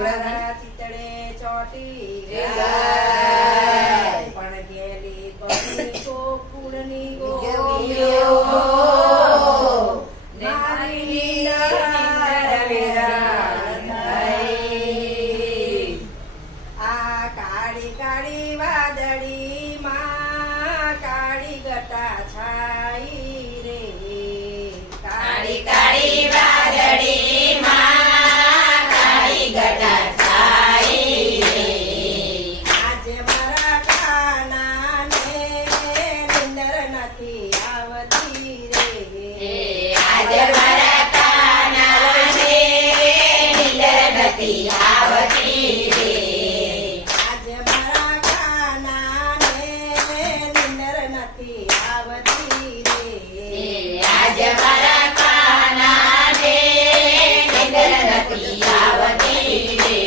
મારા ચિતડે ચોટી પણ ગેલી બની ગોકુળની ગોપીઓ મારી નીંદર વેરાન થઈ. આ કાળી કાળી વાદળી માં કાળી ગટા છાઈ રે. કાળી કાળી વાદળી માં કાળી ગટા છાઈ રે. આજે મારા કાનાને નીંદર નથી આવતી રે. આજે મારા કાનાને નીંદર નથી આવતી રે. આજે મારા કાનાને નીંદર નથી આવતી રે. આજે મારા કાનાને નીંદર નથી આવતી રે.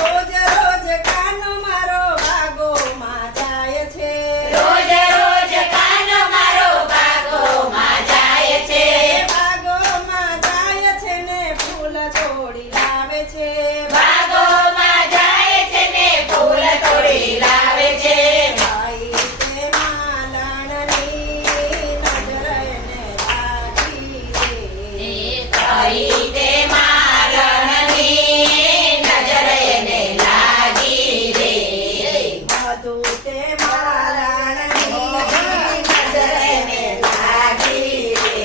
રોજ રોજ કાનો મારો ભાગોમાં જાય છે. રોજ રોજ કાનો મારો ભાગોમાં જાય છે. ભાગોમાં જાય છે ને ફૂલ તોડી લાવે છે. ભાગોમાં જાય છે ને ફૂલ તોડી લાવે છે. ભાઈ તે માલણની નજર એને લાગી રે. કઈ તે માલણની નજર એને લાગી રે. બધું તે માલણની નજર એને લાગી રે.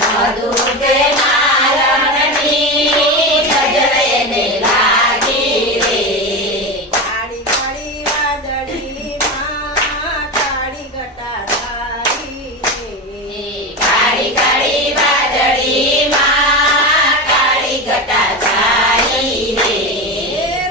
બધું તે માલણની નજર એને લાગી રે. કાળી કાળી વાદળીમાં કાળી ગટા છાઈ રે. કાળી કાળી વાદળીમાં કાળી ગટા છાઈ રે.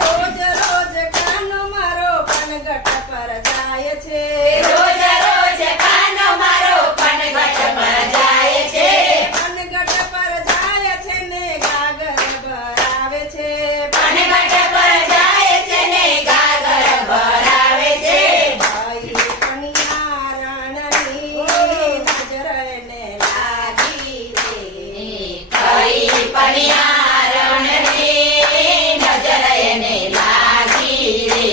રોજ રોજ કાનો મારો પનગટ પર જાય છે. રોજ રોજ કાનો મારો પનગટ પર જાય છે. પનગટ પર જાય છે ને ગાગર ભરાવે છે. પનગટ પર જાય છે ને ગાગર ભરાવે છે. ભાઈ પણિયારણની નજર એને લાગી રે. કઈ પણિયારણની નજર એને લાગી રે.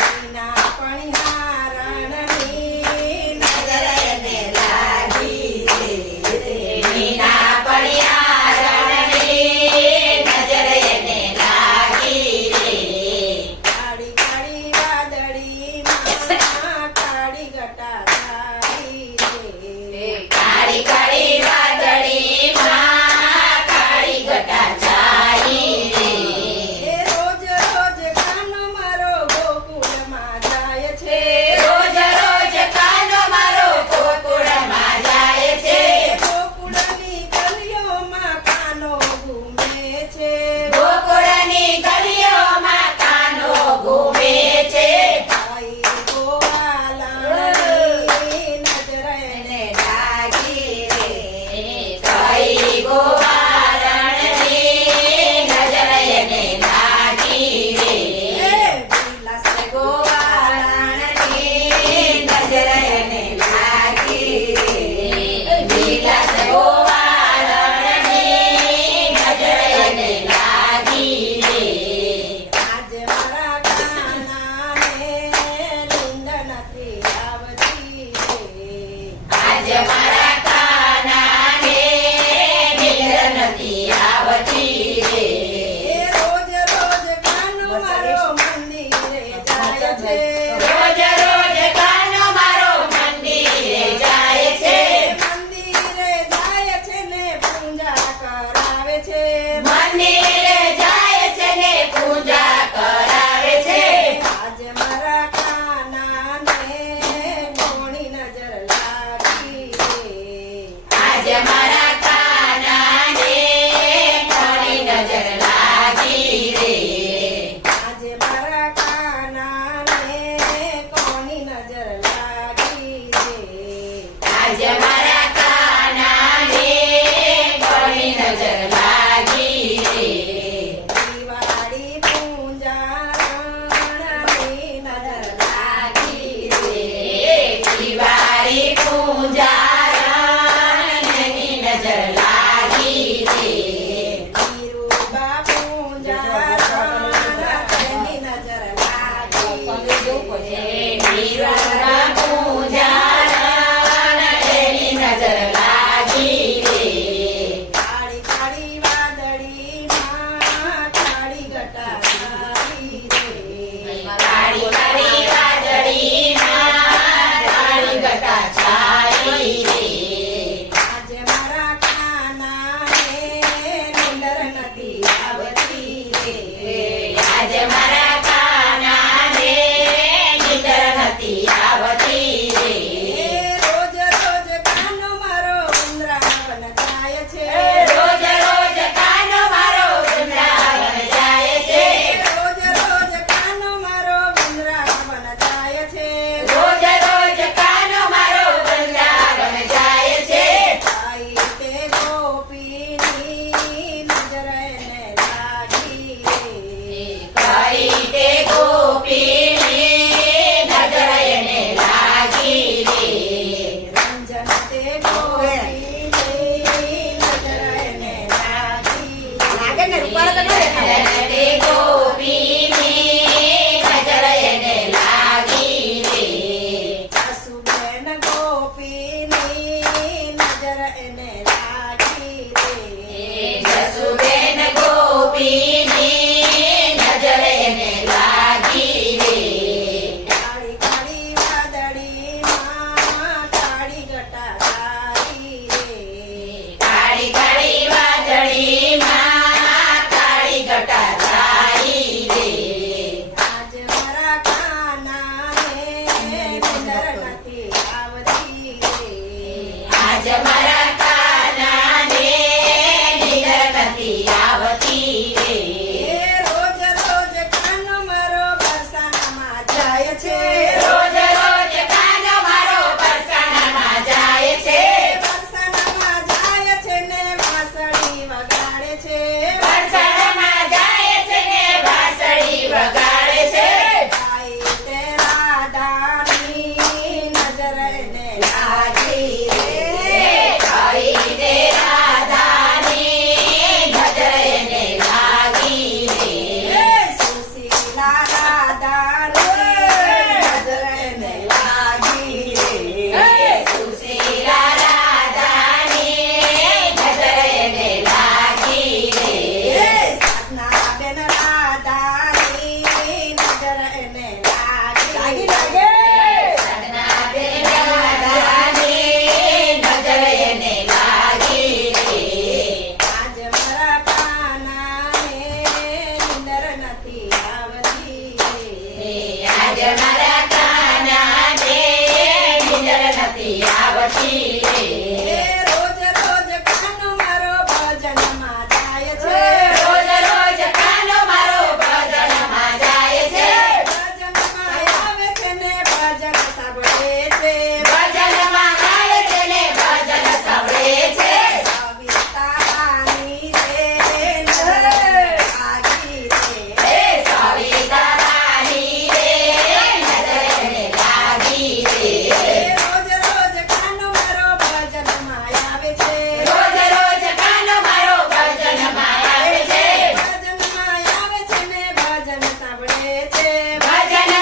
મીના પણિયારણની નજર એને લાગી રે. મીના પણિયારણની નજર એને લાગી રે. કાળી કાળી વાદળીમાં કાળી ગટા છાઈ રે. કાળી કાળી વાદળીમાં કાળી ગટા છાઈ રે. રોજ રોજ કાનો મારો ગોકુળમાં જાય છે. રોજ રોજ કાનો મારો ગોકુળમાં જાય છે. ગોકુળની ગલીઓમાં કાનો ઘૂમે છે. ગોકુળની ગલીઓમાં કાનો ઘૂમે છે. ભાઈ ગોવાલાની નજર એને લાગી રે. કઈ ગોવાળણની નજર એને લાગી રે. વિલાસ ગોવાલાની નજર એને લાગી રે. વિલાસ ગોવાળણની નજર એને લાગી રે. આજે મારા કાનાને નીંદ નથી આવતી રે. આજે મારા કાનાને નીંદર નથી આવતી રે. રોજ રોજ કાનો મારો મંદિરે જાય છે. રોજ રોજ કાનો મારો મંદિરે જાય છે. મંદિરે જાય છે ને પૂજા કરાવે છે. મંદિરે જાય છે ને પૂજા કરાવે છે. આજે મારા કાનાને કોણી નજર લાગી રે. આજે મારા કાનાને કોની નજર લાગી રે. આજે મારા કાનાને રાધાની નજર એને લાગી રે. સુશીલા રાધાની નજર એને લાગી રે. સાધના બેન રાધાની નજર એને લાગી લાગે. સદનાબેન રાધાની નજર એને લાગી રે. આજ મારા કાનાને નીંદર નથી આવતી રે. આજ મારા કાનાને નીંદર નથી આવતી રે. રોજ રોજ કાનો મારો ભજનમાં જાય છે. રોજ રોજ કાનો મારો ભજનમાં જાય છે. ભજનમાં આવે છે ને ભજન સાંભળે છે. ભજનમાં આવે છે ને ભજન સાંભળે છે. સવિતાની રે નજર લાગી રે. સવિતા રાની રે નજર એને લાગી રે. રોજ રોજ કાનો મારો ભજનમાં આવે છે. રોજ રોજ કાનો મારો ભજનમાં આવે છે. ભજનમાં આવે છે ને ભજન સાંભળે છે. ભજન